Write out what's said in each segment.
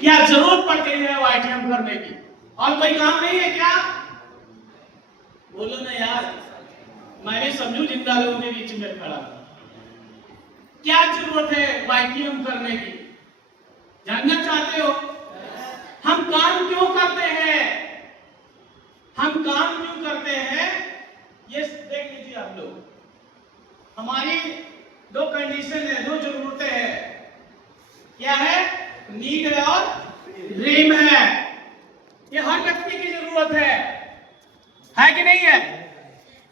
क्या जरूरत पड़ गई है वाईटीएम करने की? और कोई काम नहीं है क्या? बोलो ना यार, मैं भी समझू जिंदा लोगों के बीच में खड़ा। क्या जरूरत है वाईटीएम करने की? जानना चाहते हो? हम काम क्यों करते हैं? हम काम क्यों करते हैं ये देख लीजिए आप लोग। हमारी दो कंडीशन है, दो जरूरतें हैं। क्या है? नीड है और ड्रीम है। ये हर व्यक्ति की जरूरत है कि नहीं है?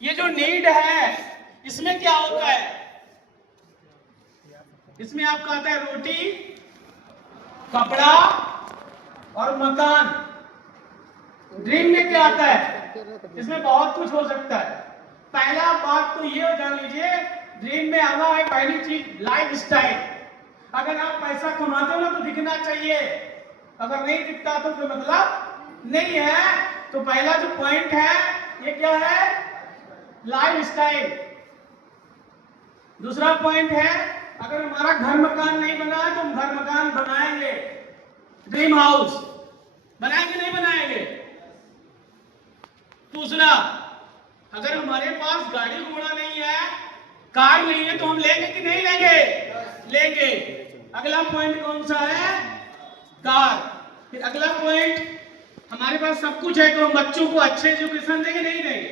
ये जो नीड है इसमें क्या होता है? इसमें आपका आता है रोटी, कपड़ा और मकान। ड्रीम में क्या आता है? इसमें बहुत कुछ हो सकता है। पहला बात तो ये जान लीजिए, ड्रीम में आना है पहली चीज लाइफ स्टाइल। अगर आप पैसा कमाते हो ना तो दिखना चाहिए, अगर नहीं दिखता तो फिर मतलब नहीं है। तो पहला जो पॉइंट है ये क्या है? Life style. दूसरा पॉइंट है, अगर हमारा घर मकान नहीं बना है तो हम घर मकान बनाएंगे, ड्रीम हाउस बनाएंगे, नहीं बनाएंगे? दूसरा, अगर हमारे पास गाड़ी घोड़ा नहीं है, कार नहीं है, तो हम लेंगे कि नहीं लेंगे? लेंगे। अगला पॉइंट कौन सा है? कार। फिर अगला पॉइंट, हमारे पास सब कुछ है तो हम बच्चों को अच्छे एजुकेशन देंगे, नहीं देंगे?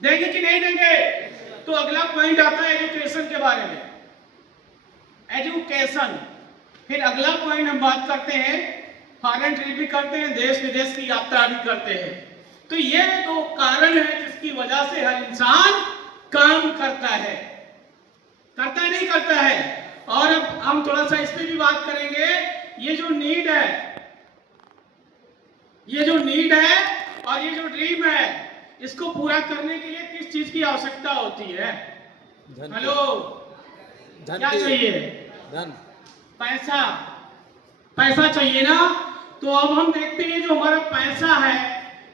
देंगे कि नहीं देंगे? तो अगला पॉइंट आता है एजुकेशन के बारे में, एजुकेशन। फिर अगला पॉइंट हम बात करते हैं, फॉरेन ट्रिप भी करते हैं, देश विदेश की यात्रा भी करते हैं। तो ये दो कारण है जिसकी वजह से हर इंसान काम करता है। करता है नहीं करता है? और अब हम थोड़ा सा इस पे भी बात करेंगे। ये जो नीड है, ये जो नीड है और ये जो ड्रीम है, इसको पूरा करने के लिए किस चीज की आवश्यकता होती है? हेलो, क्या चाहिए? धन। पैसा। पैसा चाहिए ना? तो अब हम देखते हैं जो हमारा पैसा है,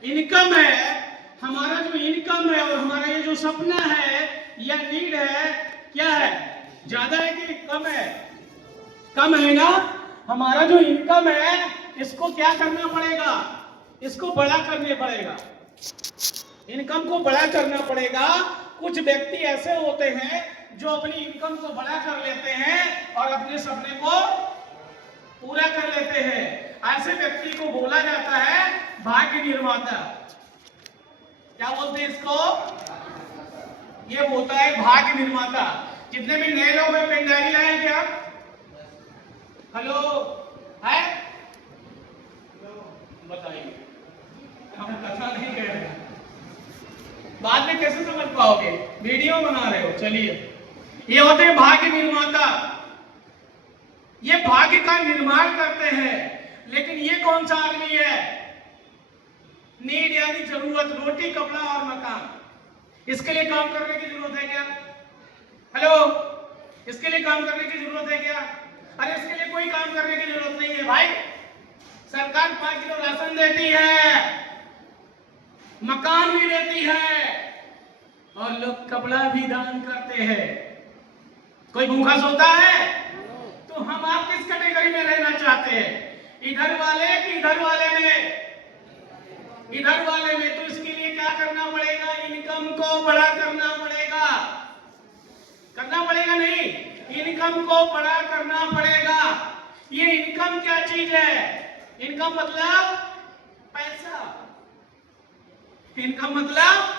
इनकम है, हमारा जो इनकम है और हमारा ये जो सपना है या नीड है, क्या है? ज्यादा है कि कम है? कम है ना? हमारा जो इनकम है इसको क्या करना पड़ेगा? इसको बड़ा करने पड़ेगा। इनकम को बड़ा करना पड़ेगा। कुछ व्यक्ति ऐसे होते हैं जो अपनी इनकम को बड़ा कर लेते हैं और अपने सपने को पूरा कर लेते हैं। ऐसे व्यक्ति को बोला जाता है भाग्य निर्माता। क्या बोलते हैं इसको? ये होता है भाग्य निर्माता। जितने भी नए लोग हैं, पेन डायरी लाए क्या? हेलो, है? बताइए, हम कथा नहीं कह रहे, बाद में कैसे समझ पाओगे? वीडियो बना रहे हो। चलिए, ये होते हैं भाग्य निर्माता। ये भाग्य का निर्माण करते हैं। लेकिन ये कौन सा आदमी है? नीड यानी जरूरत, रोटी, कपड़ा और मकान। इसके लिए काम करने की जरूरत है क्या? हेलो, इसके लिए काम करने की जरूरत है क्या? अरे इसके लिए कोई काम करने की जरूरत नहीं है भाई। सरकार 5 किलो राशन देती है, मकान भी देती है और लोग कपड़ा भी दान करते हैं। कोई भूखा सोता है? तो हम आप किस कैटेगरी में रहना चाहते हैं? इधर वाले कि इधर वाले में? इधर वाले में। तो इसके लिए क्या करना पड़ेगा? इनकम को बड़ा करना पड़ेगा। करना पड़ेगा नहीं, इनकम को बड़ा करना पड़ेगा। ये इनकम क्या चीज है? इनकम मतलब पैसा। इनकम मतलब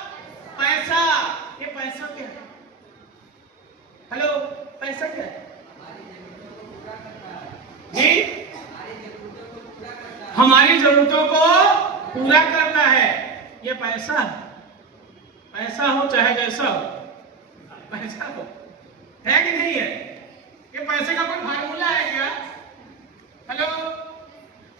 पैसा। ये पैसा क्या है? हेलो, पैसा क्या है? जी, हमारी जरूरतों को पूरा करता है। ये पैसा। पैसा हो चाहे जैसा हो, पैसा हो, है कि नहीं है? ये पैसे का कोई फार्मूला है क्या? हेलो,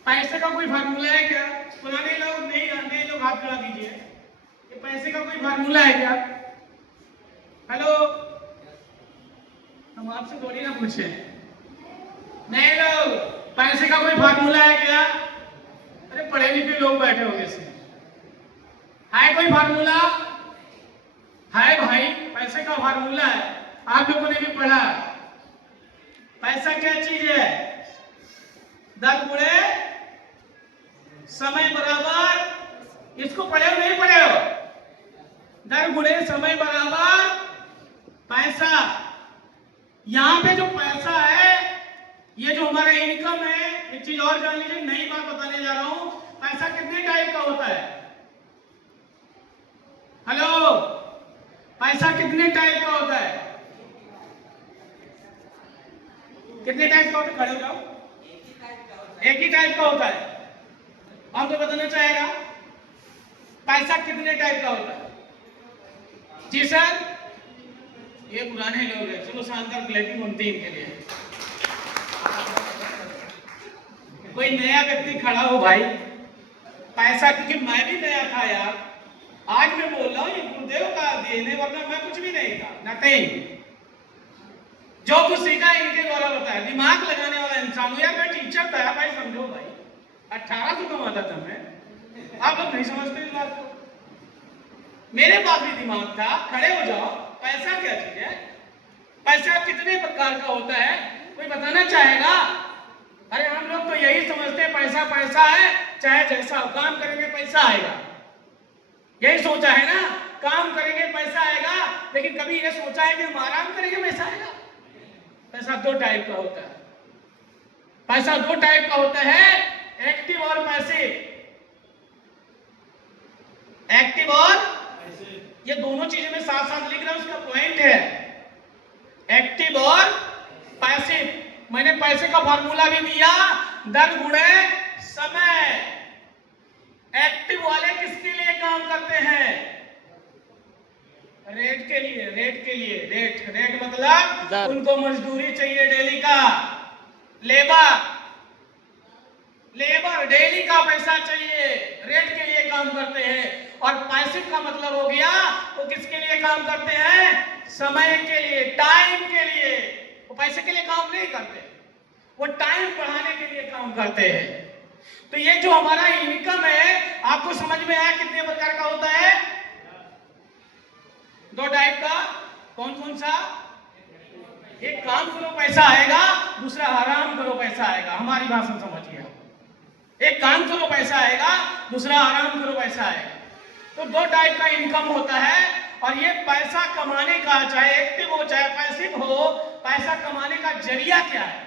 पैसे का कोई फार्मूला है क्या? पुराने लोग नहीं, नए लोग हाथ खड़ा कीजिए। ये पैसे का कोई फार्मूला है क्या? हेलो, हम आपसे थोड़ी ना पूछे। नए लोग, पैसे का कोई फार्मूला है क्या? अरे पढ़े लिखे लोग बैठे होंगे इसमें, है कोई फार्मूला? है भाई, पैसे का फार्मूला है। आप लोगों ने भी पढ़ा। पैसा क्या चीज है? दर गुणे समय बराबर, इसको पढ़े हो नहीं पढ़े हो? दर गुणे समय बराबर पैसा। यहां पे जो पैसा है, ये जो हमारा इनकम है, एक चीज और जान लीजिए, नई बात बताने जा रहा हूं। पैसा कितने टाइप का होता है? हेलो, पैसा कितने टाइप का होता है? कितने टाइप का होता है? खड़े हो जाओ। एक ही टाइप का होता है। हम तो बताना चाहेगा पैसा कितने टाइप का होता है? जी सर, ये पुराने लोग हैं, चलो शानदार क्लैपिंग बनती है इनके लिए। कोई नया व्यक्ति खड़ा हो भाई। पैसा, क्योंकि मैं भी नया था यार, आज मैं बोल रहा हूं ये गुरुदेव का देन है, वरना मैं कुछ भी नहीं था, नथिंग। जो कुछ सीखा इनके द्वारा बताया, दिमाग लगाने वाला इंसान हूं यार। मैं टीचर था भाई, समझो भाई, 1800 कमाता था मैं। आप लोग नहीं समझते इस बात को। मेरे पास भी दिमाग था। खड़े हो जाओ। पैसा क्या चीज है? पैसा कितने प्रकार का होता है, कोई बताना चाहेगा? अरे हम लोग तो यही समझते हैं पैसा पैसा है, चाहे जैसा काम करेंगे पैसा आएगा। यही सोचा है ना, काम करेंगे पैसा आएगा। लेकिन कभी ये सोचा है कि हम आराम करेंगे पैसा आएगा? पैसा दो टाइप का होता है। पैसा दो टाइप का होता है, एक्टिव और पैसिव। एक्टिव और ये दोनों चीजें मैं साथ साथ लिख रहा हूं, उसका पॉइंट है एक्टिव और पैसिव। मैंने पैसे का फॉर्मूला भी दिया, दर गुणे समय। एक्टिव वाले किसके लिए काम करते हैं? रेट के लिए। रेट के लिए, रेट रेट मतलब उनको मजदूरी चाहिए डेली का। लेबर, लेबर डेली का पैसा चाहिए, रेट के लिए काम करते हैं। और पैसिव का मतलब हो गया वो किसके लिए काम करते हैं? समय के लिए, टाइम के लिए। वो पैसे के लिए काम नहीं करते, वो टाइम बढ़ाने के लिए काम करते हैं। तो ये जो हमारा इनकम है, आपको समझ में आया कितने प्रकार का होता है? दो टाइप का। कौन कौन सा? एक काम करो पैसा आएगा, दूसरा आराम करो पैसा आएगा। हमारी भाषा समझिए। एक काम करो पैसा आएगा, दूसरा आराम करो पैसा आएगा। तो दो टाइप का इनकम होता है। और ये पैसा कमाने का, चाहे एक्टिव हो चाहे पैसिव हो, पैसा कमाने का जरिया क्या है?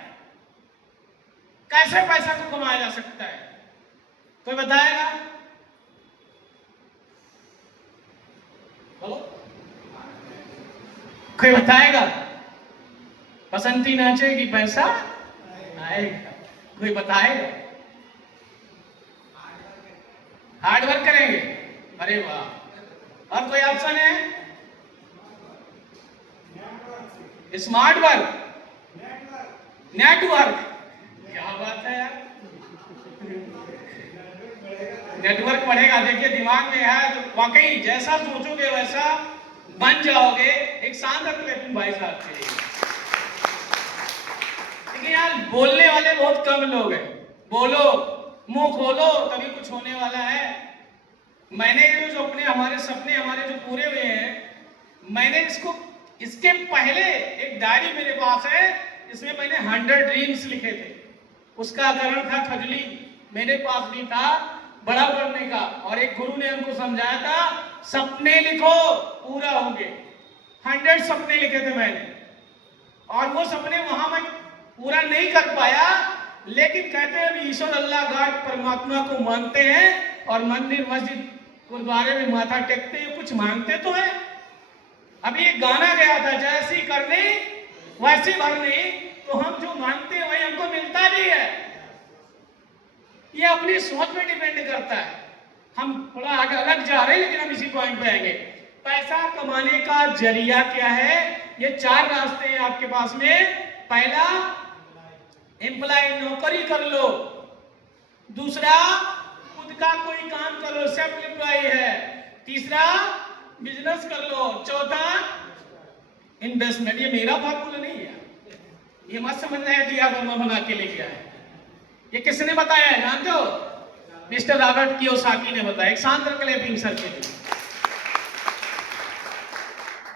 कैसे पैसा को कमाया जा सकता है? कोई बताएगा? बोलो, कोई बताएगा? बसंती नाचेगी पैसा आएगा। कोई बताएगा? हार्ड वर्क करेंगे। अरे वाह। और कोई ऑप्शन है? Smart work, network. क्या बात है यार, नेटवर्क बढ़ेगा। देखिए दिमाग में है तो वाकई जैसा सोचोगे वैसा बन जाओगे। एक शानदार क्लैपिंग भाई साहब के लिए। लेकिन यार बोलने वाले बहुत कम लोग हैं। बोलो, मुंह खोलो, तभी कुछ होने वाला है। मैंने जो अपने हमारे सपने हमारे जो पूरे हुए हैं, मैंने इसके पहले एक डायरी मेरे पास है, इसमें मैंने 100 ड्रीम्स लिखे थे। उसका कारण था खजली, मेरे पास भी था बड़ा करने का। और एक गुरु ने हमको समझाया था, सपने लिखो पूरा होंगे। 100 सपने लिखे थे मैंने, और वो सपने वहां मैं पूरा नहीं कर पाया। लेकिन कहते हैं ईश्वर अल्लाह गॉड परमात्मा को मानते हैं, और मंदिर मस्जिद गुरुद्वारे में माथा टेकते हैं, कुछ मांगते तो है। अभी एक गाना गया था, जैसी करनी वैसी भरनी। तो हम जो मांगते हैं वही हमको मिलता भी है। ये अपनी सोच पे डिपेंड करता है। हम थोड़ा आगे अलग जा रहे हैं, लेकिन हम इसी पॉइंट पे आएंगे। पैसा कमाने का जरिया क्या है? ये 4 रास्ते हैं आपके पास में। पहला, एम्प्लॉय, नौकरी कर लो। दूसरा, खुद का कोई काम कर लो, सेल्फ एम्प्लॉय है। तीसरा, बिजनेस कर लो। चौथा, इन्वेस्टमेंट। ये मेरा फॉर्मूला नहीं है, ये मत समझना है डी.आर. वर्मा बना के लेके आए। ये किसने बताया है जानते हो? मिस्टर रॉबर्ट कियोसाकी ने बताया। एक शानदार क्लैपिंग सर के लिए।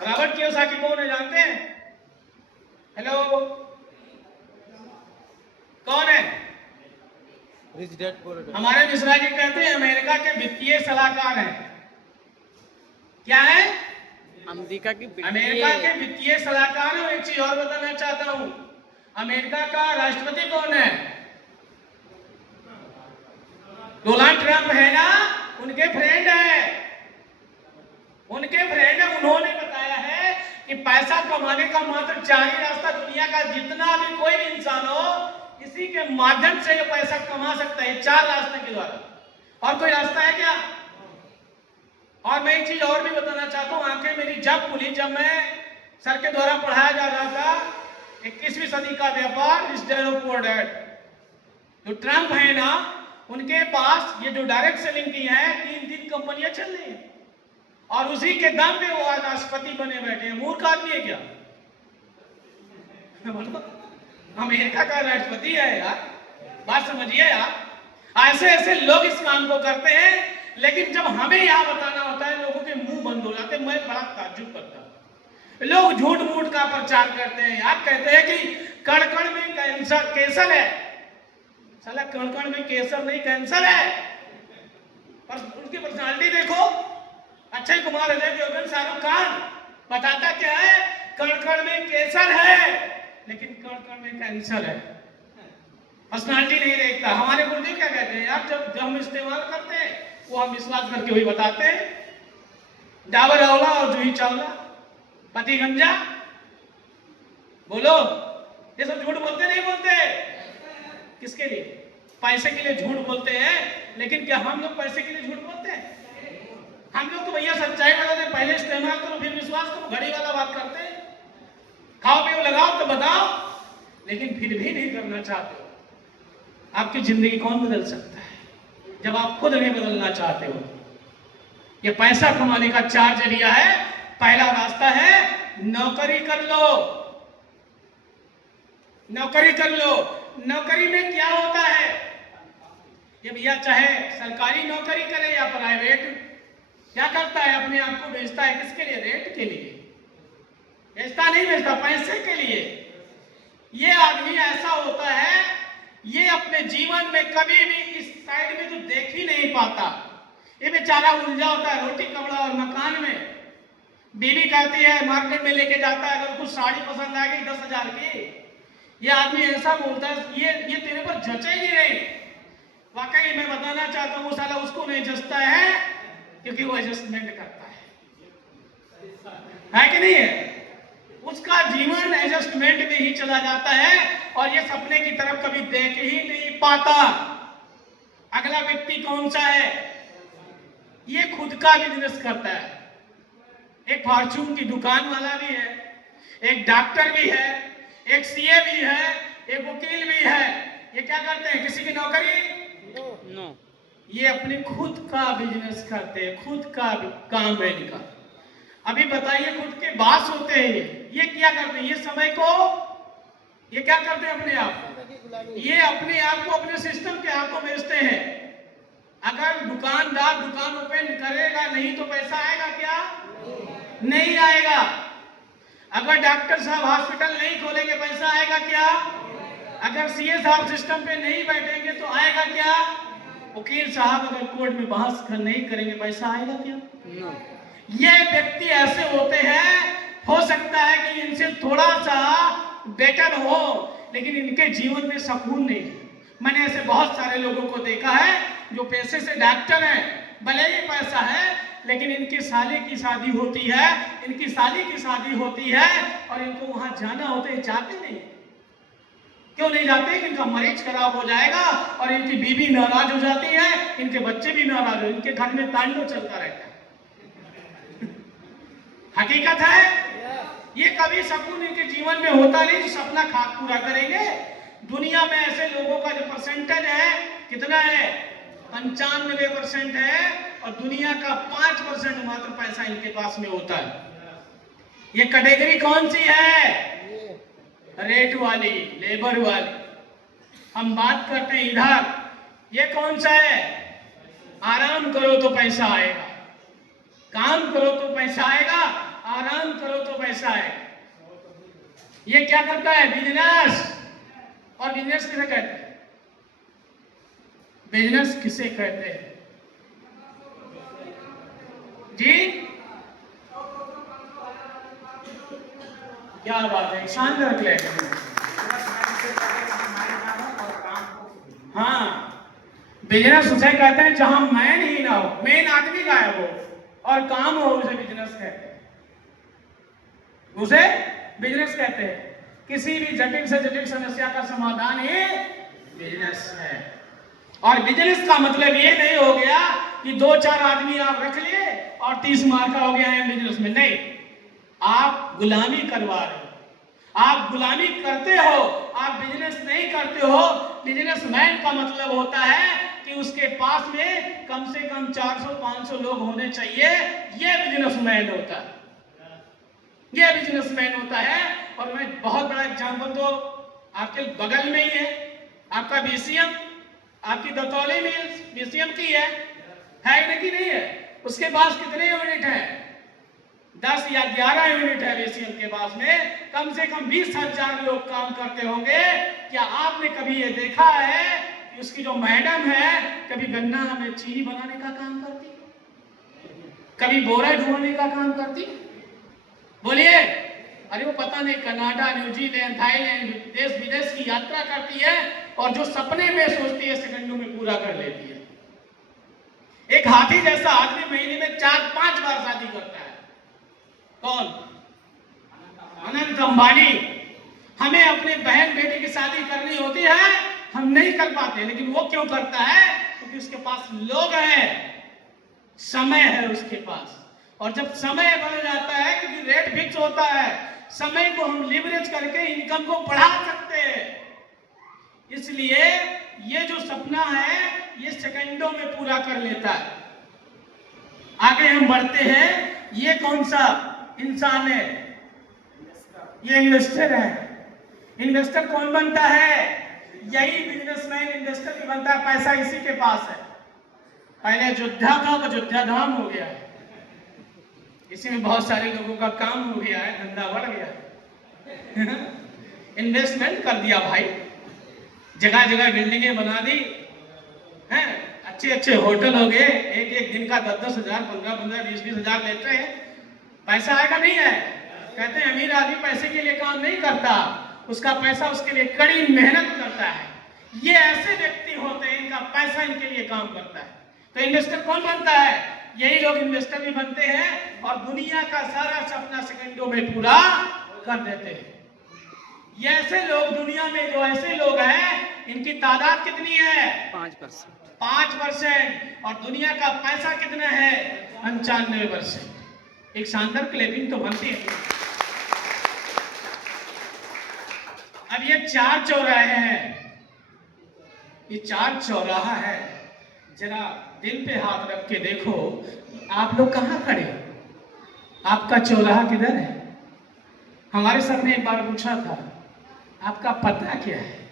रॉबर्ट कियोसाकी कौन है जानते हैं? हेलो, कौन है? हमारे मिश्रा जी कहते हैं अमेरिका के वित्तीय सलाहकार हैं। क्या है? अमेरिका के वित्तीय सलाहकार हैं। एक चीज और बताना चाहता हूं, अमेरिका का राष्ट्रपति कौन है? डोनाल्ड ट्रंप है ना, उनके फ्रेंड है, उन्होंने बताया है कि पैसा कमाने का मात्र 4 ही रास्ता दुनिया का जितना भी कोई भी इंसान हो, इसी के माध्यम से ये पैसा कमा सकता है, 4 रास्ते के द्वारा। और कोई रास्ता है क्या? और मैं एक चीज और भी बताना चाहता हूँ, आंखें मेरी जब खुली जब मैं सर के द्वारा पढ़ाया जा रहा था 21वीं सदी का व्यापार, इस जो ट्रंप है ना, उनके पास ये जो डायरेक्ट सेलिंग की है 3 कंपनियां चल रही है और उसी के दम पे वो आज राष्ट्रपति बने बैठे हैं। मूर्ख आदमी है क्या? अमेरिका का राष्ट्रपति है यार, बात समझिए यार। ऐसे ऐसे लोग इस काम को करते हैं, लेकिन जब हमें यहाँ बताना होता है लोगों के मुंह बंद हो जाते हैं। मैं बड़ा ताज्जुब करता हूँ, लोग झूठ मूठ का प्रचार करते हैं यार। कहते हैं कि कण कण में कैंसर है, साला कण कण में कैंसर नहीं, कैंसर है। पर उनकी पर्सनालिटी देखो, अक्षय कुमार, अजय देवगन, शाहरुख खान, बताता क्या है? कण कण में कैंसर है, लेकिन कण कण में कैंसर है। पर्सनालिटी नहीं देखता। हमारे गुरुदेव क्या कहते हैं यार, जब हम इस्तेमाल करते हैं वो हम विश्वास करके वही बताते हैं। डाबर आंवला और जूही चावला, पति गंजा, बोलो ये सब झूठ बोलते नहीं बोलते? किसके लिए? पैसे के लिए झूठ बोलते हैं। लेकिन क्या हम लोग पैसे के लिए झूठ बोलते हैं? हम लोग तो भैया सच्चाई बताते हैं, पहले इस्तेमाल करो फिर विश्वास करो, घड़ी वाला बात करते हैं। खाओ पियो लगाओ तो बताओ, लेकिन फिर भी नहीं करना चाहते हो। आपकी जिंदगी कौन बदल सकता है जब आप खुद नहीं बदलना चाहते हो? ये पैसा कमाने का 4 जरिया है। पहला रास्ता है नौकरी कर लो, नौकरी कर लो। नौकरी में क्या होता है? ये भैया चाहे सरकारी नौकरी करे या प्राइवेट, क्या करता है? अपने आप को बेचता है। किसके लिए? रेट के लिए बेचता नहीं, बेचता पैसे के लिए। ये आदमी ऐसा होता है, ये अपने जीवन में कभी भी इस साइड में तो देख ही नहीं पाता। ये बेचारा उलझा होता है रोटी कपड़ा और मकान में। बीवी कहती है, मार्केट में लेके जाता है, अगर कुछ साड़ी पसंद आ गई 10,000 की, ये आदमी ऐसा बोलता है ये तेरे पर जचेगी नहीं। वाकई मैं बताना चाहता हूँ, साला उसको नहीं जचता है क्योंकि वो एडजस्टमेंट करता है कि नहीं है? उसका जीवन एडजस्टमेंट में ही चला जाता है और ये सपने की तरफ कभी देख ही नहीं पाता। अगला व्यक्ति कौन सा है? ये खुद का बिजनेस करता है। एक फॉर्चून की दुकान वाला भी है, एक डॉक्टर भी है, एक सीए भी है, एक वकील भी है। ये क्या करते हैं? किसी की नौकरी नो। ये अपने खुद का बिजनेस करते हैं, खुद का काम है इनका। अभी बताइए, खुद के बास होते हैं ये क्या करते हैं? ये समय को ये क्या करते हैं? अपने आप को, ये अपने आप को अपने सिस्टम के हाथों बेचते हैं। अगर दुकानदार दुकान ओपन करेगा नहीं तो पैसा आएगा क्या? नहीं आएगा। अगर डॉक्टर साहब हॉस्पिटल नहीं खोलेंगे पैसा आएगा क्या? अगर सीए साहब सिस्टम पे नहीं बैठेंगे तो आएगा क्या? वकील साहब अगर कोर्ट में बहस नहीं करेंगे पैसा आएगा क्या? ये व्यक्ति ऐसे होते हैं, हो सकता है कि इनसे थोड़ा सा बेटर हो, लेकिन इनके जीवन में सुकून नहीं। मैंने ऐसे बहुत सारे लोगों को देखा है जो पैसे से डॉक्टर हैं, भले ही पैसा है, लेकिन इनकी साली की शादी होती है, इनकी साली की शादी होती है और इनको वहां जाना होता है, जाते नहीं। क्यों नहीं जाते? इनका मरीज खराब हो जाएगा और इनकी बीवी नाराज हो जाती है, इनके बच्चे भी नाराज हो, इनके घर में तांडव चलता रहता है। हकीकत है, ये कभी सुकून इनके जीवन में होता नहीं जो सपना खाक पूरा करेंगे। दुनिया में ऐसे लोगों का जो परसेंटेज है कितना है? 95% है और दुनिया का 5% मात्र पैसा इनके पास में होता है। ये कैटेगरी कौन सी है? रेट वाली, लेबर वाली। हम बात करते हैं इधर, ये कौन सा है? आराम करो तो पैसा आएगा, काम करो तो पैसा आएगा, आराम करो तो पैसा आएगा। ये क्या करता है? बिजनेस। और बिजनेस किसे कहते हैं? बिजनेस किसे कहते हैं जी? क्या बात है, शानदार क्लैरिटी। हाँ, बिजनेस उसे कहते हैं जहां मैन ही ना हो, मेन आदमी गायब हो और काम हो, उसे बिजनेस कहते हैं, उसे बिजनेस कहते हैं। किसी भी जटिल से जटिल समस्या का समाधान ही बिजनेस है। और बिजनेस का मतलब ये नहीं हो गया कि 2-4 आदमी आप रख लिए और 30 मार्क का हो गया है बिजनेस में, नहीं। आप गुलामी करवा रहे हो, आप गुलामी करते हो, आप बिजनेस नहीं करते हो। बिजनेसमैन का मतलब होता है कि उसके पास में कम से कम 400-500 लोग होने चाहिए, ये बिजनेसमैन होता है, ये बिजनेसमैन होता है। और मैं बहुत बड़ा एग्जांपल तो आपके बगल में ही है, आपका बीसीएम, आपकी दतौली मिल्स बीसीएम की है कि नहीं है? उसके पास कितने यूनिट है? 10 या 11 यूनिट है बीसीएम के पास में, कम से कम 20,000 लोग काम करते होंगे। क्या आपने कभी ये देखा है कि उसकी जो मैडम है कभी गन्ना में चीनी बनाने का काम करती, कभी बोरा ढोने का काम करती? बोलिए। अरे वो पता नहीं कनाडा, न्यूजीलैंड, थाईलैंड, देश विदेश की यात्रा करती है और जो सपने में सोचती है सेकंडों में पूरा कर लेती है। एक हाथी जैसा आदमी महीने में 4-5 बार शादी करता है। कौन? अनंत अंबानी। हमें अपने बहन बेटी की शादी करनी होती है, हम नहीं कर पाते, लेकिन वो क्यों करता है? क्योंकि उसके पास लोग हैं, समय है उसके पास। और जब समय बढ़ जाता है, क्योंकि रेट फिक्स होता है, समय को हम लिवरेज करके इनकम को बढ़ा सकते हैं। इसलिए ये जो सपना है ये सेकंडों में पूरा कर लेता है। आगे हम बढ़ते हैं। ये कौन सा इंसान है? ये इन्वेस्टर है। इन्वेस्टर कौन बनता है? यही बिजनेसमैन इन्वेस्टर ही बनता है। पैसा इसी के पास है। पहले अयोध्या था, अयोध्या धाम हो गया है। इसी में बहुत सारे लोगों का काम हो गया है, धंधा बढ़ गया है। इन्वेस्टमेंट कर दिया भाई, जगह जगह बिल्डिंगें बना दी हैं, अच्छे अच्छे होटल हो गए, एक एक दिन का 10-10 हजार, 15-15, 20-20 हजार लेते हैं। पैसा आएगा नहीं है? कहते हैं अमीर आदमी पैसे के लिए काम नहीं करता, उसका पैसा उसके लिए कड़ी मेहनत करता है। ये ऐसे व्यक्ति होते हैं, इनका पैसा इनके लिए काम करता है। तो इन्वेस्टर कौन बनता है? यही लोग इन्वेस्टर भी बनते हैं और दुनिया का सारा सपना सेकंडों में पूरा कर देते हैं। ये ऐसे लोग दुनिया में, जो ऐसे लोग हैं, इनकी तादाद कितनी है? 5%। और दुनिया का पैसा कितना है? 95%। एक शानदार क्लैपिंग तो बनती है। अब ये 4 चौराहे हैं, ये 4 चौराहा है। जरा दिल पे हाथ रख के देखो, आप लोग कहाँ खड़े हो? आपका चौराहा किधर है? हमारे सर ने एक बार पूछा था, आपका पता क्या है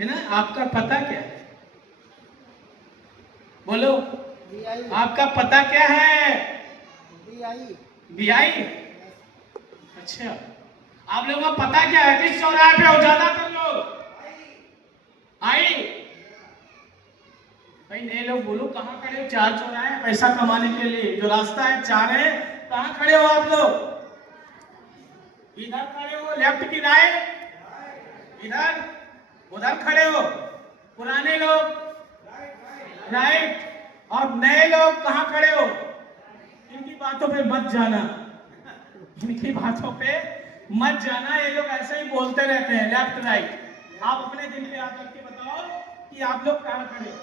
ना? आपका पता क्या है? बोलो, आपका पता क्या है? बीआई। अच्छा, आप लोगों का पता क्या है? किस चौराहे पे हो ज्यादातर लोग? आई भाई, नए लोग बोलो, कहाँ खड़े हो? 4 चौराहे हैं पैसा कमाने के लिए, जो रास्ता है 4 है। कहाँ खड़े हो आप लोग? इधर खड़े हो, लेफ्ट की राइट? इधर, उधर खड़े हो। पुराने लोग राइट, और नए लोग कहाँ खड़े हो? इनकी बातों पे मत जाना, इनकी बातों पे मत जाना। ये लोग ऐसे ही बोलते रहते हैं, लेफ्ट राइट। आप अपने दिल पे हाथ रख के बताओ कि आप लोग कहाँ खड़े हो।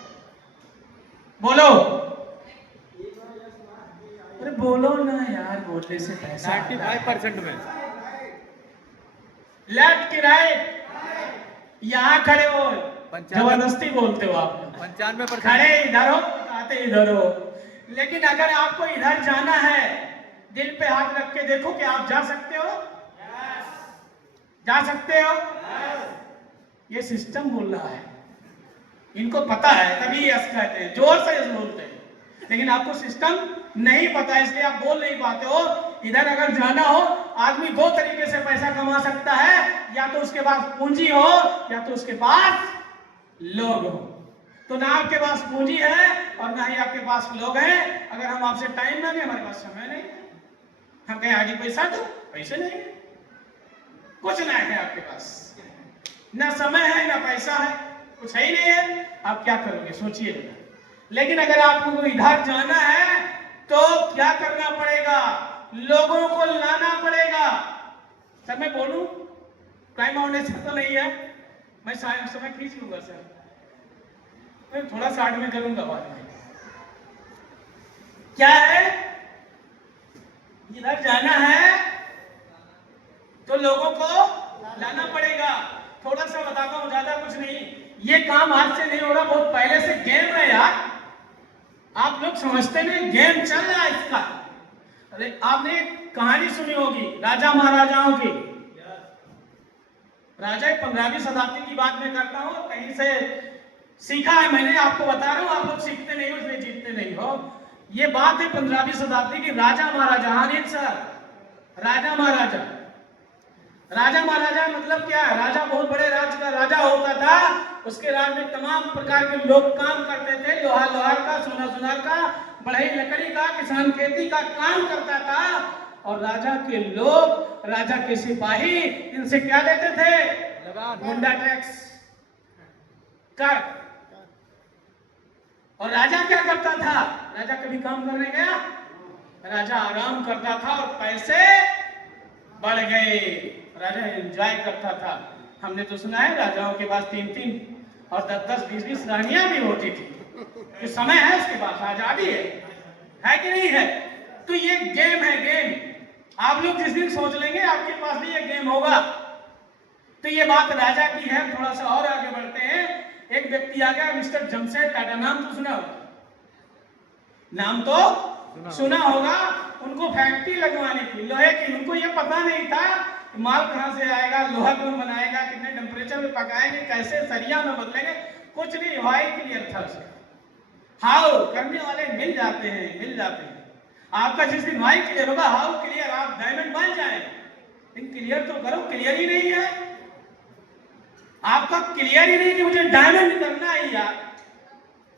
बोलो। अरे बोलो ना यार, बोलने से पैसा 95% में। लेफ्ट की राइट? यहाँ खड़े हो, जबरदस्ती बोलते हो आप। 95% खड़े इधर हो, आते इधर हो। लेकिन अगर आपको इधर जाना है, दिल पे हाथ रख के देखो कि आप जा सकते हो? जा सकते हो? ये सिस्टम बोल रहा है, इनको पता है, तभी यस कहते हैं, जोर से यस बोलते हैं। लेकिन आपको सिस्टम नहीं पता है, इसलिए आप बोल नहीं पाते हो। इधर अगर जाना हो, आदमी 2 तरीके से पैसा कमा सकता है, या तो उसके पास पूंजी हो, या तो उसके पास लोग हो। तो ना आपके पास पूंजी है और ना ही आपके पास लोग हैं। अगर हम आपसे टाइम मांगे, हमारे पास समय नहीं है। हम कहें आगे पैसा दो, पैसे नहीं है, कुछ ना है आपके पास, ना समय है ना पैसा है, कुछ है ही नहीं है। आप क्या करोगे सोचिए। लेकिन अगर आपको इधर जाना है तो क्या करना पड़ेगा? लोगों को लाना पड़ेगा। सर मैं बोलूं, टाइम होने से तो नहीं है, मैं समय खींच लूंगा सर, मैं थोड़ा साइड में करूंगा बाद में। क्या है, इधर जाना है तो लोगों को लाना पड़ेगा। थोड़ा सा बताता हूं, ज्यादा कुछ नहीं। ये काम आज से नहीं हो रहा, बहुत पहले से गेम है यार। आप लोग समझते नहीं, गेम चल रहा है इसका। अरे आपने कहानी सुनी होगी राजा महाराजाओं की। राजा 15वीं शताब्दी की बात मैं करता हूँ, कहीं से सीखा है मैंने, आपको बता रहा हूँ। आप लोग सीखते नहीं हो इसलिए जीतते नहीं हो। ये बात है 15वीं शताब्दी की। राजा महाराजा, हाँ नहीं सर, राजा महाराजा। राजा महाराजा मतलब क्या है? राजा बहुत बड़े राज्य का राजा होता था। उसके राज्य में तमाम प्रकार के लोग काम करते थे, लोहार का, सोनार का, बढ़ई लकड़ी का, किसान खेती का काम करता था। और राजा के लोग, राजा के सिपाही इनसे क्या लेते थे? गुंडा टैक्स कर। और राजा क्या करता था? राजा कभी काम करने गया? राजा आराम करता था और पैसे बढ़ गए। राजा एंजॉय करता था। हमने तो सुना है राजाओं के पास 3-3 और 10-10, 20-20 रानियां भी होती थी। तो समय है उसके पास, आजादी है कि नहीं है? तो ये गेम है, गेम। आप लोग जिस दिन सोच लेंगे आपके पास भी ये गेम होगा। तो ये बात राजा की है। थोड़ा सा और आगे बढ़ते हैं। एक व्यक्ति आ गया, मिस्टर जमशेद टाटा, नाम तो सुना होगा, नाम तो सुना होगा। उनको फैक्ट्री लगवानी थी लोहे की। उनको ये पता नहीं था माल कहां से आएगा, लोहा कौन बनाएगा, कितने टेम्परेचर में पकाएंगे, कैसे सरिया में बदलेंगे, कुछ नहीं। वाई क्लियर था उसका। हाउ करने वाले मिल जाते हैं, मिल जाते हैं। आपका जिस दिन वाई क्लियर होगा, हाउ क्लियर, आप डायमंड बन जाए। लेकिन क्लियर तो करो, क्लियर ही नहीं है आपका। क्लियर ही नहीं कि मुझे डायमंड करना है यार।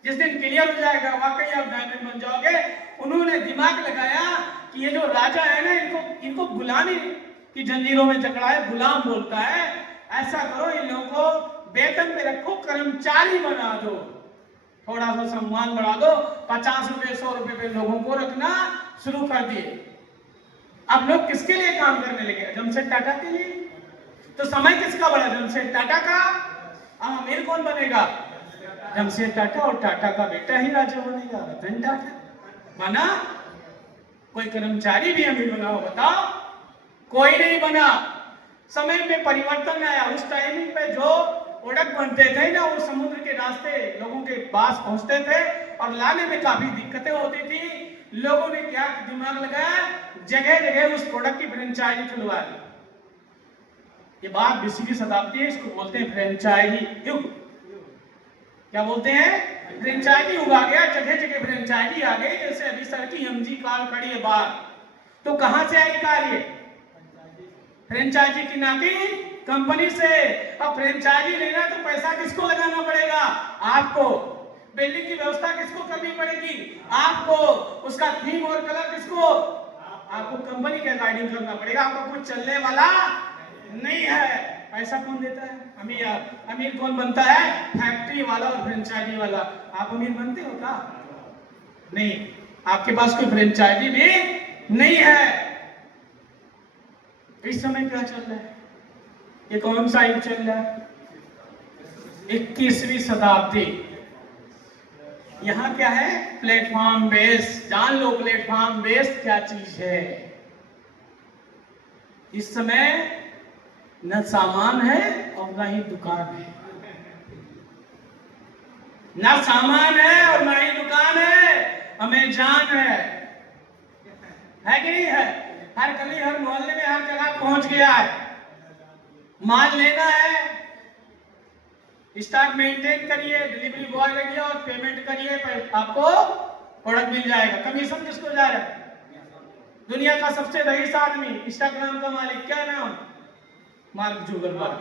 जिस दिन क्लियर हो जाएगा वाकई आप डायमंड बन जाओगे। उन्होंने दिमाग लगाया कि ये जो राजा है ना, इनको गुलामी की जंजीरों में जकड़ा है, गुलाम बोलता है। ऐसा करो, इन लोगों को वेतन पे रखो, कर्मचारी बना दो, थोड़ा सा सम्मान बढ़ा दो। 50 रुपए 100 रुपए पे लोगों को रखना शुरू कर दिए। अब लोग किसके लिए काम करने लगे? जमशेद टाटा के लिए। तो समय किसका बढ़ा? जमशेद टाटा का। अब अमीर कौन बनेगा? जमशेद टाटा, और टाटा का बेटा ही राजा बनेगा, रतन टाटा बना। कोई कर्मचारी भी अमीर बना हो बताओ? कोई नहीं बना। समय में परिवर्तन आया। उस टाइमिंग पे जो प्रोडक्ट बनते थे ना, वो समुद्र के रास्ते लोगों के पास पहुंचते थे और लाने में काफी दिक्कतें होती थी। लोगों ने क्या दिमाग लगाया, जगह जगह उस प्रोडक्ट की फ्रेंचाइजी खुलवा दी। ये बात 20वीं शताब्दी है, इसको बोलते हैं फ्रेंचाइजी युग। क्या बोलते हैं? फ्रेंचाइजी युग आ गया। जगह जगह फ्रेंचाइजी आ गई। जैसे अभी सर की एमजी कार खड़ी है बाहर, तो कहां से आई कार? ये फ्रेंचाइजी की नाती कंपनी से। अब फ्रेंचाइजी लेना तो पैसा किसको लगाना पड़ेगा? आपको। बिल्डिंग की व्यवस्था किसको करनी पड़ेगी? आपको। उसका थीम और कलर किसको? आपको कंपनी का गाइडिंग करना पड़ेगा। आपको कुछ चलने वाला नहीं है। पैसा कौन देता है? अमीर। अमीर कौन बनता है? फैक्ट्री वाला और फ्रेंचाइजी वाला। आप अमीर बनते हो क्या? नहीं। आपके पास कोई फ्रेंचाइजी भी नहीं है। इस समय क्या चल रहा है? ये कौन सा युग चल रहा है? 21वीं शताब्दी। यहां क्या है? Platform base. जान लो प्लेटफॉर्म बेस क्या चीज है। इस समय न सामान है और न ही दुकान है। न सामान है और न ही दुकान है, हमें जान है कि नहीं है? हर गली हर मोहल्ले में हर जगह पहुंच गया है। माल लेना है, स्टॉक मेंटेन करिए, डिलीवरी बॉय लगिए और पेमेंट करिए, आपको प्रोडक्ट मिल जाएगा। कमीशन किसको जा रहा है? दुनिया का सबसे रईस आदमी, इंस्टाग्राम का मालिक, क्या नाम? Mark Zuckerberg.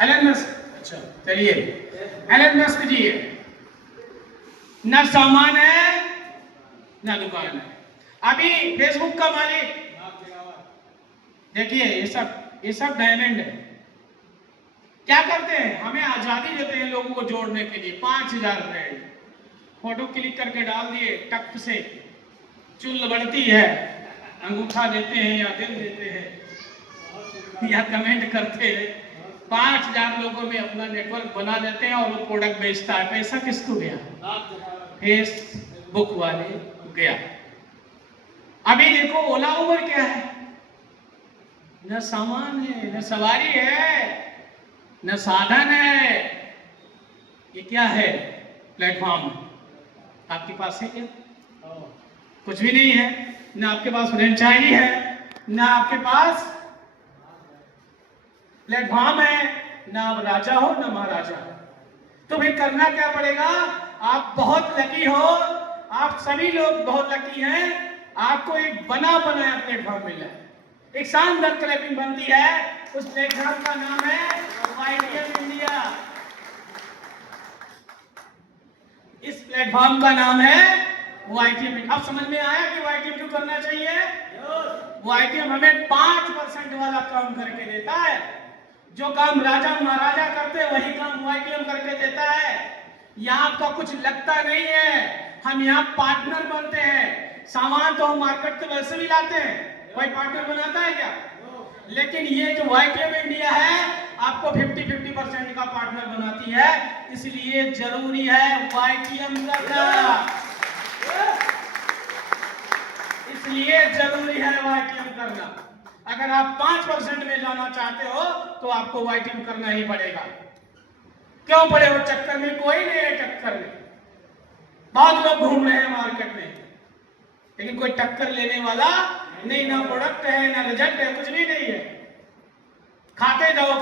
Elon Musk. अच्छा चलिए, एलन मस्क जी है, न सामान है न दुकान है। अभी फेसबुक का मालिक देखिए, ये सब डायमंड है। क्या करते हैं, हमें आजादी देते हैं लोगों को जोड़ने के लिए। 5,000 फ्रेंड, फोटो क्लिक करके डाल दिए, टक से चुल बढ़ती है, अंगूठा देते हैं या दिल देते हैं या कमेंट करते हैं। 5,000 लोगों में अपना नेटवर्क बना देते हैं और वो प्रोडक्ट बेचता है। पैसा किसको गया? फेसबुक वाले गया। अभी देखो ओला उबर क्या है, न सामान है, न सवारी है, न साधन है। ये क्या है? प्लेटफॉर्म। आपके पास है क्या? कुछ भी नहीं है। न आपके पास फ्रेंचाइजी है, न आपके पास प्लेटफॉर्म है, न आप राजा हो न महाराजा हो। तो फिर करना क्या पड़ेगा? आप बहुत लकी हो, आप सभी लोग बहुत लकी हैं। आपको एक बना बनाया प्लेटफॉर्म मिला है, एक शानदार क्लैपिंग बनती है। उस प्लेटफॉर्म का नाम है YTM इंडिया। इस प्लेटफॉर्म का नाम है YTM। अब समझ में आया कि YTM क्यों करना चाहिए? YTM हमें 5% वाला काम करके देता है। जो काम राजा महाराजा करते वही काम YTM करके देता है। यहाँ आपका कुछ लगता नहीं है, हम यहाँ पार्टनर बनते हैं। सामान तो हम मार्केट से वैसे भी लाते हैं, कोई पार्टनर बनाता है क्या? लेकिन ये जो YTM इंडिया है आपको 50-50% का पार्टनर बनाती है। इसलिए जरूरी है YTM करना, इसलिए जरूरी है YTM करना। अगर आप 5% में जाना चाहते हो तो आपको YTM करना ही पड़ेगा। क्यों पड़े? वो चक्कर में कोई नहीं है। टक्कर में बहुत लोग घूम रहे हैं मार्केट में, लेकिन कोई टक्कर लेने वाला नहीं। ना प्रोडक्ट है, ना रिजल्ट है, कुछ भी नहीं है। खाते जाओ,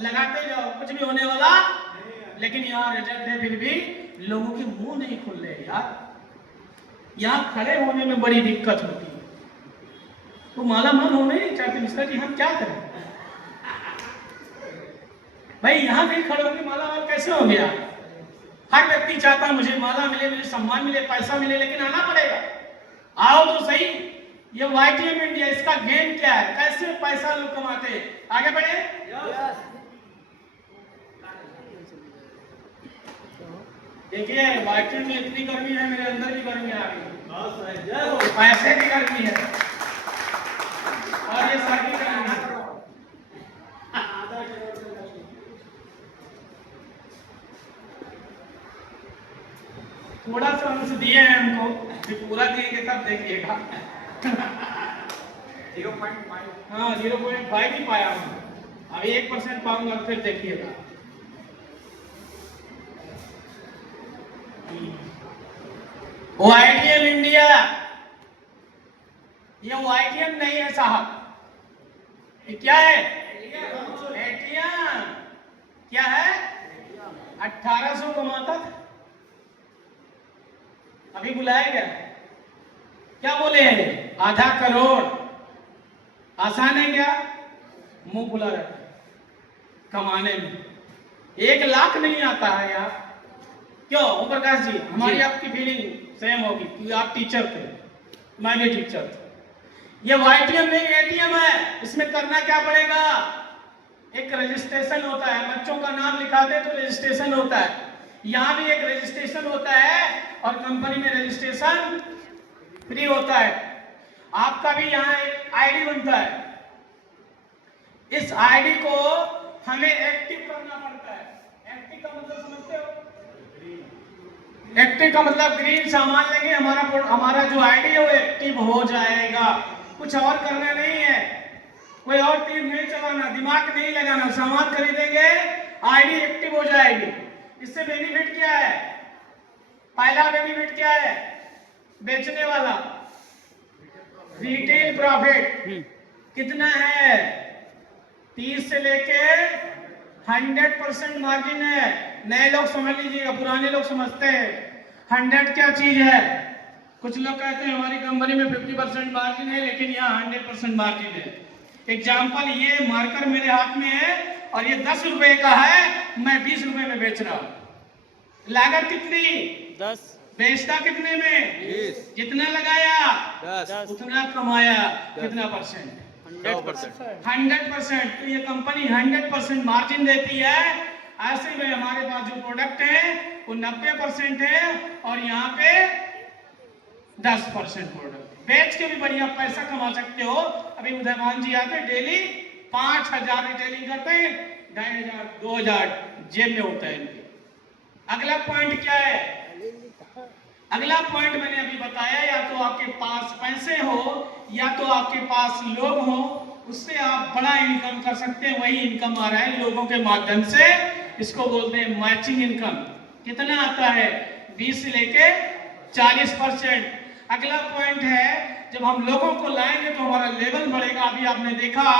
लगाते जाओ, कुछ भी होने वाला। लेकिन यहाँ रिजल्ट है, फिर भी लोगों के मुंह नहीं खुल रहे यार। यहाँ खड़े होने में बड़ी दिक्कत होती है। तो माला माल होने नहीं चाहते मिश्रा जी, हम क्या करें भाई? यहाँ भी खड़े होकर माला माल कैसे हो गया? हर व्यक्ति चाहता है मुझे माला मिले, मुझे सम्मान मिले, पैसा मिले, लेकिन आना पड़ेगा। आओ तो सही। ये YTM इंडिया, इसका गेम क्या है, कैसे पैसा लोग कमाते हैं? आगे बढ़े। देखिए YTM में इतनी गर्मी है, मेरे अंदर भी गर्मी आ गई। पैसे की गर्मी है और ये सर की गर्मी है। थोड़ा सा अंश दिए हैं हमको, पूरा दिएंगे तब देखिएगा। 0.5, हाँ 0.5 ही पाया हूँ, अभी 1% पाऊंगा, फिर देखिएगा। YTM इंडिया, ये YTM नहीं है साहब, ये क्या है? ATM। क्या है? 1800 कमाता था, अभी बुलाया गया। क्या बोले हैं? 0.5 करोड़। आसान है क्या? मुंह खुला रहता है कमाने में। 1 लाख नहीं आता है यार। क्यों ओम प्रकाश जी? हमारी आपकी फीलिंग सेम होगी क्योंकि आप टीचर थे, मैं भी टीचर था। ये YTM नहीं ATM है। इसमें करना क्या पड़ेगा? एक रजिस्ट्रेशन होता है, बच्चों का नाम लिखाते हैं तो रजिस्ट्रेशन होता है। यहाँ भी एक रजिस्ट्रेशन होता है और कंपनी में रजिस्ट्रेशन फ्री होता है। आपका भी यहाँ एक ID बनता है। इस ID को हमें एक्टिव करना पड़ता है। एक्टिव का मतलब समझते हो? एक्टिव का मतलब ग्रीन सामान लेंगे, हमारा जो ID है वो एक्टिव हो जाएगा। कुछ और करना नहीं है, कोई और तीर नहीं चलाना, दिमाग नहीं लगाना। सामान खरीदेंगे, ID एक्टिव हो जाएगी। इससे बेनिफिट क्या है? पहला बेनिफिट क्या है? बेचने वाला रिटेल प्रॉफिट कितना है? 30 से लेके 100% मार्जिन है। नए लोग समझ लीजिएगा, पुराने लोग समझते हैं 100 क्या चीज है। कुछ लोग कहते हैं हमारी कंपनी में 50% मार्जिन है, लेकिन यहाँ 100% मार्जिन है। एग्जाम्पल, ये मार्कर मेरे हाथ में है और ये 10 रुपए का है, मैं 20 रुपए में बेच रहा हूँ। लागत कितनी? 10। बेचता कितने में? 20। जितना लगाया 10। उतना कमाया। कितना परसेंट? 100%। 100%। तो ये कंपनी 100% मार्जिन देती है। ऐसे में हमारे पास जो प्रोडक्ट है वो 90% है और यहाँ पे 10% प्रोडक्ट। बेच के भी बढ़िया पैसा कमा सकते हो। अभी उदयमान जी आते डेली 5000 रिटेलिंग करते हैं, 2500 2000 जेब में होता है इनके। अगला पॉइंट क्या है? अगला पॉइंट मैंने अभी बताया, या तो आपके पास पैसे हो या तो आपके पास लोग हो, उससे आप बड़ा इनकम कर सकते हैं। वही इनकम आ रहा है लोगों के माध्यम से। इसको बोलते हैं मैचिंग इनकम। कितना आता है? 20 से लेके 40%। अगला पॉइंट है, जब हम लोगों को लाएंगे तो हमारा लेवल बढ़ेगा। अभी आपने देखा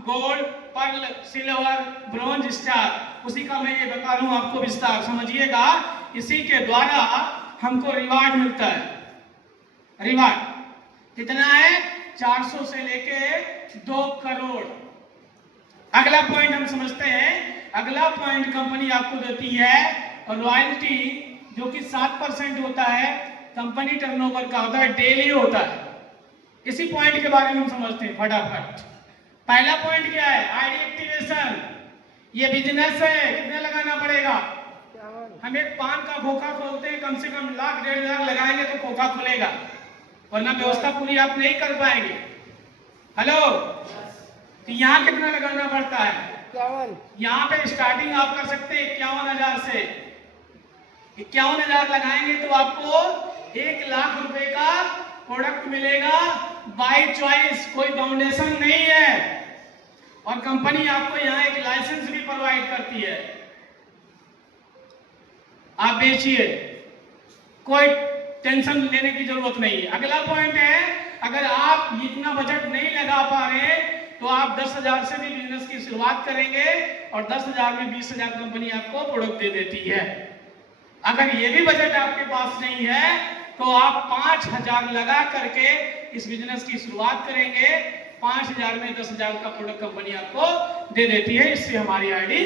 gold, pearl, silver, bronze, star, उसी का मैं ये बता रहा हूं आपको विस्तार समझिएगा। इसी के द्वारा हमको रिवार्ड मिलता है। रिवार्ड कितना है? 400 से लेके 2 करोड़। अगला पॉइंट हम समझते हैं। अगला पॉइंट कंपनी आपको देती है रॉयल्टी, जो कि 7% होता है। कंपनी टर्नओवर का होता है, डेली होता है। इसी पॉइंट के बारे में हम समझते हैं फटाफट। पहला पॉइंट क्या है? ID activation. ये बिजनेस है, कितना लगाना पड़ेगा? हम एक पान का खोखा खोलते हैं, कम से कम 1 लाख 1.5 लाख लगाएंगे तो खोखा खुलेगा, वरना व्यवस्था पूरी आप नहीं कर पाएंगे। हेलो, तो यहाँ कितना लगाना पड़ता है? 51। यहाँ पे स्टार्टिंग आप कर सकते हैं 51,000 से। 51,000 लगाएंगे तो आपको 1 लाख रुपए का प्रोडक्ट मिलेगा बाय चॉइस, कोई फाउंडेशन नहीं है। और कंपनी आपको यहाँ एक लाइसेंस भी प्रोवाइड करती है। आप बेचिए, कोई टेंशन लेने की जरूरत नहीं है। अगला पॉइंट है, अगर आप इतना बजट नहीं लगा पा रहे तो आप 10,000 से भी बिजनेस की शुरुआत करेंगे और 10,000 में 20,000 कंपनी आपको प्रोडक्ट दे देती है। अगर ये भी बजट आपके पास नहीं है तो आप 5,000 लगा करके इस बिजनेस की शुरुआत करेंगे। 5,000 में 10,000 का प्रोडक्ट कंपनी आपको दे देती है। इससे हमारी आईडी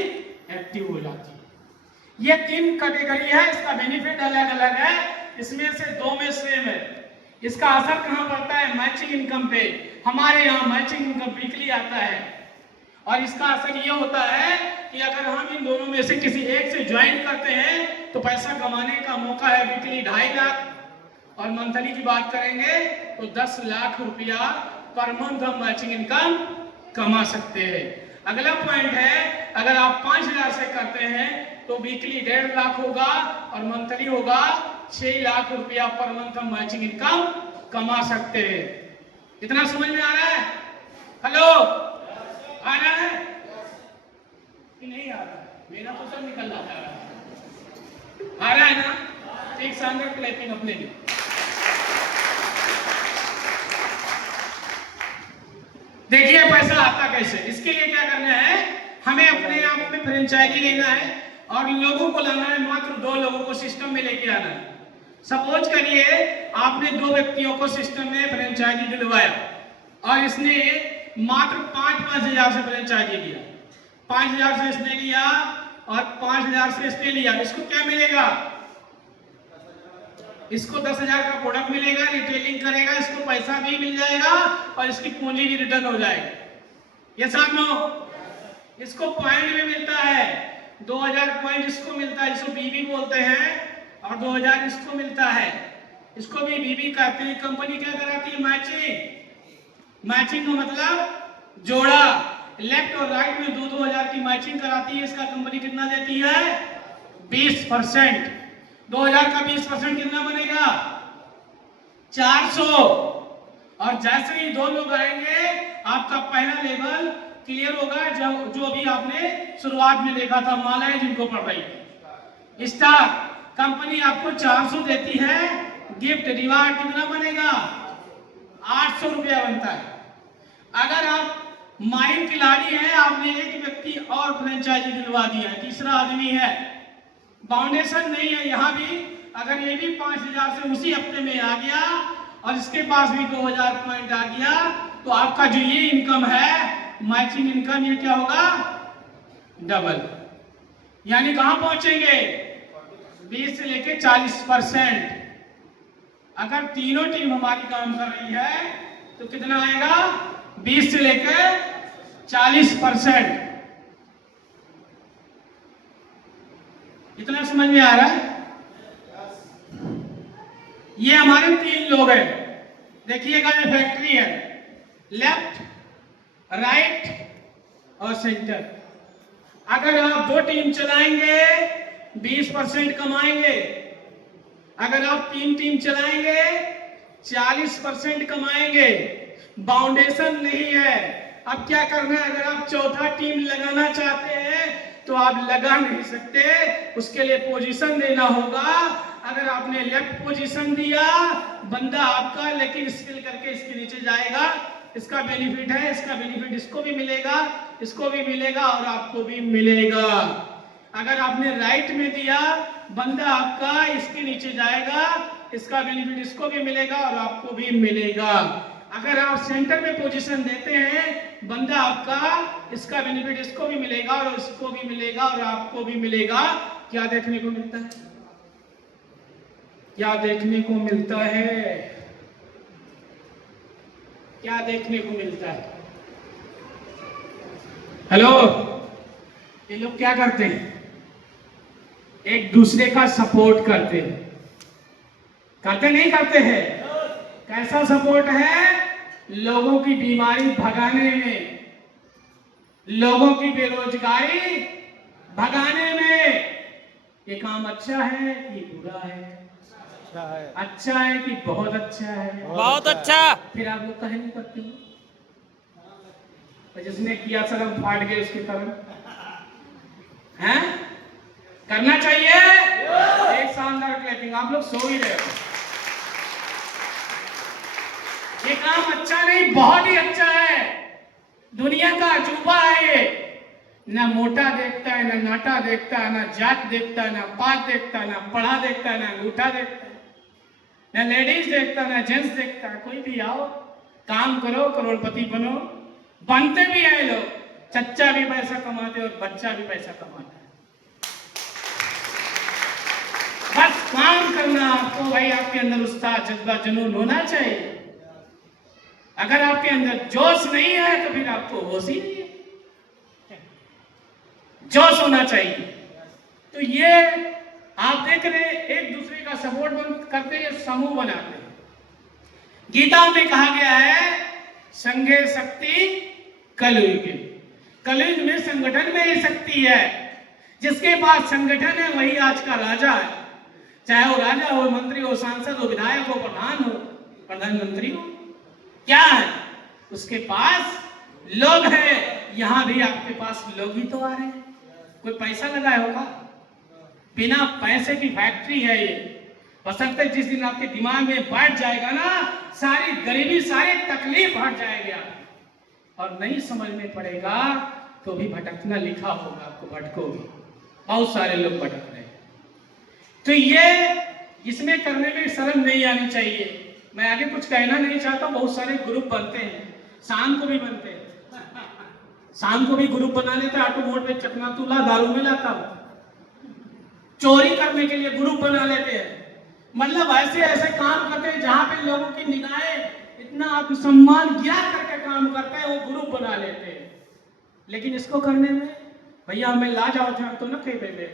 एक्टिव हो जाती है। ये 3 कैटेगरी है, इसका बेनिफिट अलग अलग है। इसमें से 2 में सेम है। इसका असर कहां पड़ता है? मैचिंग इनकम पे। हमारे यहाँ मैचिंग इनकम वीकली आता है और इसका असर ये होता है कि अगर हम इन दोनों में से किसी एक से ज्वाइन करते हैं तो पैसा कमाने का मौका है वीकली 2.5 लाख और मंथली की बात करेंगे तो 10 लाख रुपया पर मंथ हम मैचिंग इनकम कमा सकते हैं। अगला पॉइंट है, अगर आप 5,000 से करते हैं तो वीकली 1.5 लाख होगा और मंथली होगा 6 लाख रुपया पर मंथ हम मैचिंग इनकम कमा सकते हैं। इतना समझ में आ रहा है? हेलो, आ रहा है कि नहीं आ रहा है? मेरा तो सब निकल रहा है। आ रहा है ना? एक शानदार क्लैपिंग अपने लिए। देखिए पैसा आता कैसे। इसके लिए क्या करना है? हमें अपने आप में फ्रेंचाइजी लेना है और लोगों को लाना है। मात्र 2 लोगों को सिस्टम में लेके आना है। सपोज करिए आपने 2 व्यक्तियों को सिस्टम में फ्रेंचाइजी दिलवाया और इसने मात्र 5-5 हजार से फ्रेंचाइजी लिया। 5,000 से इसने लिया और 5,000 से इसने लिया। इसको क्या मिलेगा? इसको 10,000 का प्रोडक्ट मिलेगा, रिटेलिंग करेगा, इसको पैसा भी मिल जाएगा और इसकी पूंजी भी रिटर्न हो जाएगी। ये साथ में इसको पॉइंट भी मिलता है। 2,000 पॉइंट इसको मिलता है, इसको बीबी बोलते हैं, और 2,000 इसको मिलता है, इसको भी बीबी कहते हैं। कंपनी क्या कराती है? मैचिंग। मैचिंग का मतलब जोड़ा, लेफ्ट और राइट में 2-2 हजार की मैचिंग कराती है। इसका कंपनी कितना देती है? 20%। 2,000 का 20% कितना बनेगा? 400। और जैसे ही 2 लोग आएंगे आपका पहला लेवल क्लियर होगा, जो अभी आपने शुरुआत में देखा था, मालाएं जिनको पड़ रही है। स्टार कंपनी आपको 400 देती है, गिफ्ट रिवार्ड कितना बनेगा? 800 रुपया बनता है। अगर आप माहिर खिलाड़ी हैं, आपने एक व्यक्ति और फ्रेंचाइजी दिलवा दिया है, तीसरा आदमी है, फाउंडेशन नहीं है यहाँ भी, अगर ये भी 5,000 से उसी हफ्ते में आ गया और इसके पास भी 2,000 पॉइंट आ गया तो आपका जो ये इनकम है मैचिंग इनकम, ये क्या होगा? डबल, यानी कहां पहुंचेंगे? 20 से लेके 40%। अगर तीनों टीम हमारी काम कर रही है तो कितना आएगा? 20 से लेकर 40%। इतना समझ में आ रहा है? ये हमारे 3 लोग हैं। देखिएगा, ये फैक्ट्री है, लेफ्ट, राइट और सेंटर। अगर आप 2 टीम चलाएंगे 20% कमाएंगे। अगर आप 3 टीम चलाएंगे 40% कमाएंगे। बाउंडेशन नहीं है। अब क्या करना है? अगर आप चौथा टीम लगाना चाहते हैं तो आप लगा नहीं सकते, उसके लिए पोजीशन देना होगा। अगर आपने लेफ्ट पोजीशन दिया, बंदा आपका लेकिन स्किल करके इसके नीचे जाएगा। इसका बेनिफिट है, इसका बेनिफिट इसको भी मिलेगा, इसको भी मिलेगा और आपको भी मिलेगा। अगर आपने राइट में दिया, बंदा आपका इसके नीचे जाएगा, इसका बेनिफिट इसको भी मिलेगा और आपको भी मिलेगा। अगर आप सेंटर में पोजीशन देते हैं, बंदा आपका इसका बेनिफिट इसको भी मिलेगा और इसको भी मिलेगा और आपको भी मिलेगा। क्या देखने को मिलता है? क्या देखने को मिलता है? क्या देखने को मिलता है? हेलो, ये लोग क्या करते हैं? एक दूसरे का सपोर्ट करते हैं। करते नहीं करते हैं? कैसा सपोर्ट है? लोगों की बीमारी भगाने में, लोगों की बेरोजगारी भगाने में। ये काम अच्छा है कि बुरा है? अच्छा है। अच्छा है कि बहुत अच्छा है? बहुत अच्छा। फिर आप लोग कहे नहीं करते हो? जिसने किया शर्म फाड़ गए उसके कर्म हैं? करना चाहिए। एक शानदार क्लैपिंग। आप लोग सो ही रहे हो। ये काम अच्छा नहीं, बहुत ही अच्छा है। दुनिया का अजूबा है ये। ना मोटा देखता है, ना नाटा देखता है, ना जात देखता है, ना पात देखता है, ना पढ़ा देखता है, ना अंगूठा देखता है, ना लेडीज देखता है, ना जेंट्स देखता है। कोई भी आओ, काम करो, करोड़पति बनो। बनते भी हैं लोग। चच्चा भी पैसा कमाते और बच्चा भी पैसा कमाता है। बस काम करना आपको, भाई आपके अंदर उत्साह, जज्बा, जुनून होना चाहिए। अगर आपके अंदर जोश नहीं है तो फिर आपको होश ही नहीं है। जोश होना चाहिए। तो ये आप देख रहे हैं, एक दूसरे का सपोर्ट करते हैं, समूह बनाते हैं। गीता में कहा गया है, संघे शक्ति कलयुग। कलयुग में संगठन में ही शक्ति है। जिसके पास संगठन है वही आज का राजा है। चाहे वो राजा हो, मंत्री हो, सांसद हो, विधायक हो, प्रधान हो, प्रधानमंत्री हो, क्या है? उसके पास लोग हैं। यहां भी आपके पास लोग ही तो आ रहे हैं। कोई पैसा लगाया होगा? बिना पैसे की फैक्ट्री है ये। बशर्ते जिस दिन आपके दिमाग में बैठ जाएगा ना, सारी गरीबी, सारी तकलीफ हट जाएगी। और नहीं समझ में पड़ेगा तो भी भटकना लिखा होगा, आपको भटकोगे। बहुत सारे लोग भटक रहे हैं। तो ये इसमें करने में शर्म नहीं आनी चाहिए। मैं आगे कुछ कहना नहीं चाहता। बहुत सारे ग्रुप बनते हैं, शाम को भी बनते हैं। शाम को भी ग्रुप बना लेते हैं। ऑटो मोड पे चकनाचूला दारू में लाता हूं, चोरी करने के लिए ग्रुप बना लेते हैं। मतलब ऐसे ऐसे काम करते हैं जहां पे लोगों की निगाहें इतना आत्मसम्मान गिरा करके काम करते हैं, वो ग्रुप बना लेते हैं। लेकिन इसको करने में भैया हमें ला जाओ जहां तो ना कहीं पे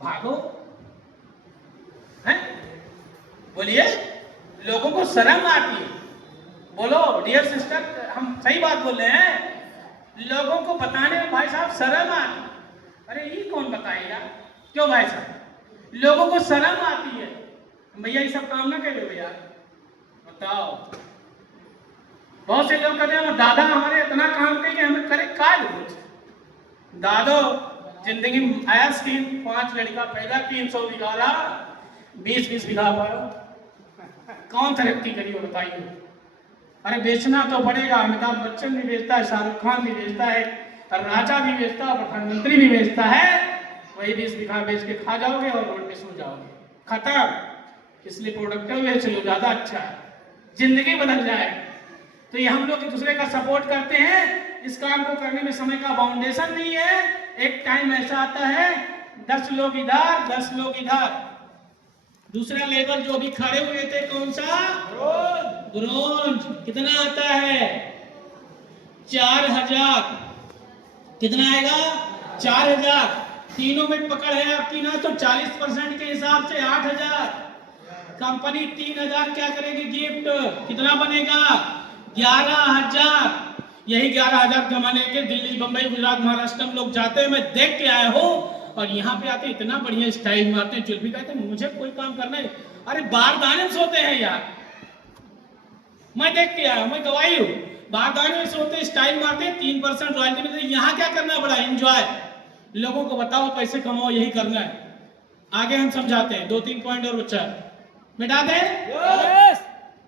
भागो है। बोलिए, लोगों को शर्म आती है। बोलो डियर सिस्टर, हम सही बात बोल रहे हैं। लोगों को बताने में भाई साहब शर्म आती। अरे ये कौन बताएगा? क्यों भाई साहब? लोगों को शर्म आती है। भैया ये सब काम ना करो भैया, बताओ। बहुत से लोग कहते हैं दादा हमारे इतना काम करे कि हमें करे काज कुछ। दादो जिंदगी में आया स्कीम, 5 लड़का पैदा, 300 बीघा रहा, 20-20 बीघा पर कौन तरक्की करी हो बताइए? अरे बेचना तो पड़ेगा। अमिताभ बच्चन भी बेचता है, शाहरुख खान भी बेचता है, राजा भी बेचता है, प्रधानमंत्री भी बेचता है। वही 20 बीघा बेच के खा जाओगे और रोड पे सो जाओगे, खत्म। इसलिए प्रोडक्टिव बेच लो, ज्यादा अच्छा है, जिंदगी बदल जाए। तो ये हम लोग एक दूसरे का सपोर्ट करते हैं इस काम को करने में समय का बाउंडेशन नहीं है। एक टाइम ऐसा आता है 10 लोग इधर 10 लोग इधर। दूसरा लेवल जो अभी खड़े हुए थे कौन सा? ब्रोंज। कितना आता है? 4000। कितना आएगा? 4000। तीनों में पकड़ है आपकी ना, तो 40% के हिसाब से 8000। कंपनी 3000 क्या करेगी गिफ्ट? कितना बनेगा? 11000। यही 11000 कमाने के दिल्ली बंबई गुजरात महाराष्ट्र में लोग जाते हैं, मैं देख के आया हूँ। और यहाँ पे आते इतना बढ़िया स्टाइल मारते हैं, जुल्फी कहते हैं मुझे कोई काम करना है। अरे बारदाने में सोते हैं यार, मैं देख के आया, मैं गवाही हूँ। बारदाने में सोते स्टाइल मारते हैं, 3% रॉयल्टी मिलती है। यहाँ क्या करना है? बड़ा एंजॉय। लोगों को बताओ पैसे कमाओ, यही करना है। आगे हम समझाते हैं। 2-3 पॉइंट और बच्चा मिटा दे।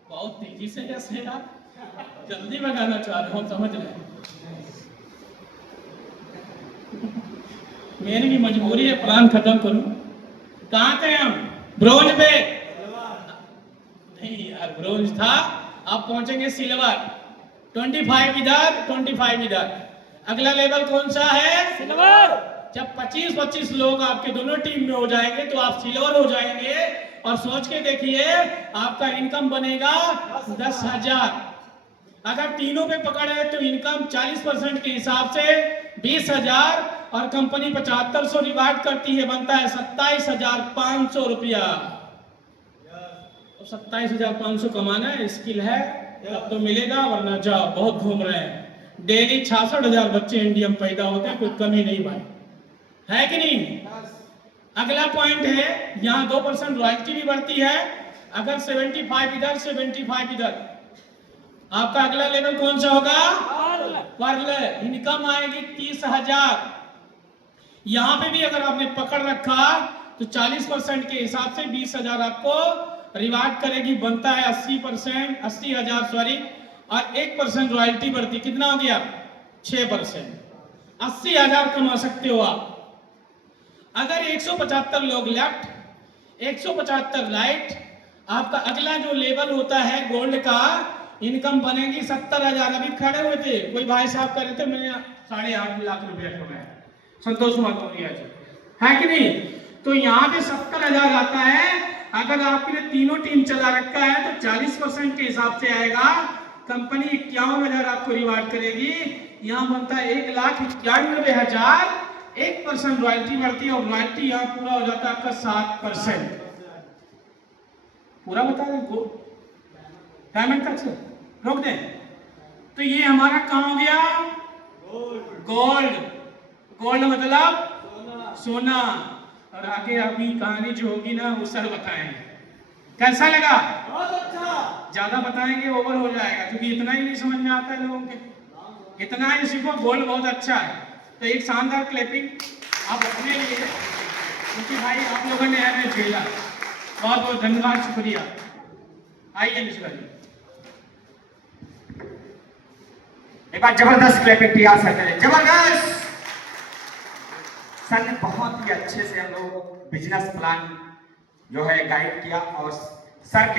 बहुत तेजी से जैसे यार जल्दी भगाना चाह रहे हो, हम समझ रहे हैं। मेरी भी मजबूरी है, प्लान खत्म करूं। कहां थे हम? ब्रोंज पे नहीं यार, ब्रोंज था। अब पहुंचेंगे सिल्वर। 25 इधर 25 इधर। अगला लेवल कौन सा है? सिल्वर। जब 25-25 लोग आपके दोनों टीम में हो जाएंगे तो आप सिल्वर हो जाएंगे। और सोच के देखिए आपका इनकम बनेगा 10,000। अगर तीनों पे पकड़ है तो इनकम 40% के हिसाब से 20,000 और कंपनी 7500 रिवार्ड करती है, बनता है 27,500 रुपया। 27,500 कमाना है, स्किल है तब तो मिलेगा, वरना जाओ। बहुत घूम रहे हैं। डेली 66,000 बच्चे इंडिया में पैदा होते हैं, कोई कमी नहीं भाई, है कि नहीं? अगला पॉइंट है, यहाँ 2% रॉयल्टी भी बढ़ती है। अगर 75 इधर 75 इधर। आपका अगला लेवल कौन सा होगा? पर्ल। इनकम आएगी 30,000। यहाँ पे भी अगर आपने पकड़ रखा तो 40% के हिसाब से 20,000 आपको रिवार्ड करेगी, बनता है 80%, 80,000 सॉरी। और 1% रॉयल्टी बढ़ती, कितना हो गया? 6%। 80,000 कमा सकते हो आप। अगर 175 लोग लेफ्ट 175 राइट, आपका अगला जो लेवल होता है गोल्ड का, इनकम बनेगी 70,000। अभी खड़े हुए थे, कोई भाई साहब कह रहे थे मैंने 8.5 लाख रुपया कमाया, संतोष माधौरिया जी, है कि नहीं? तो यहाँ पे 70,000 आता है। अगर आपने तीनों टीम चला रखा है तो 40% के हिसाब से आएगा। कंपनी 51,000 आपको रिवार्ड करेगी। यहाँ बनता है 1,91,000। 1% रॉयल्टी बढ़ती है और रॉयल्टी यहाँ पूरा हो जाता है आपका 7%। पूरा बता दें को पेमेंट तक से रोक दें तो ये हमारा काम हो गया गोल्ड। गोल्ड मतलब सोना। और आगे अभी कहानी जो होगी ना वो सर बताएंगे। कैसा लगा? बहुत अच्छा। ज्यादा बताएंगे ओवर हो जाएगा, क्योंकि इतना ही नहीं समझ में आता है लोगों के। इतना ही सीखो, गोल्ड बहुत अच्छा है। तो एक शानदार क्लैपिंग आप अपने लिए, क्योंकि भाई आप लोगों ने हमें झेला। बहुत बहुत धन्यवाद, शुक्रिया। आइए मिश्रा जी, एक बार जबरदस्त क्लैपिंग तैयार सर करें। जबरदस्त सर ने बहुत ही अच्छे से हम लोग बिजनेस प्लान जो है गाइड किया और सर के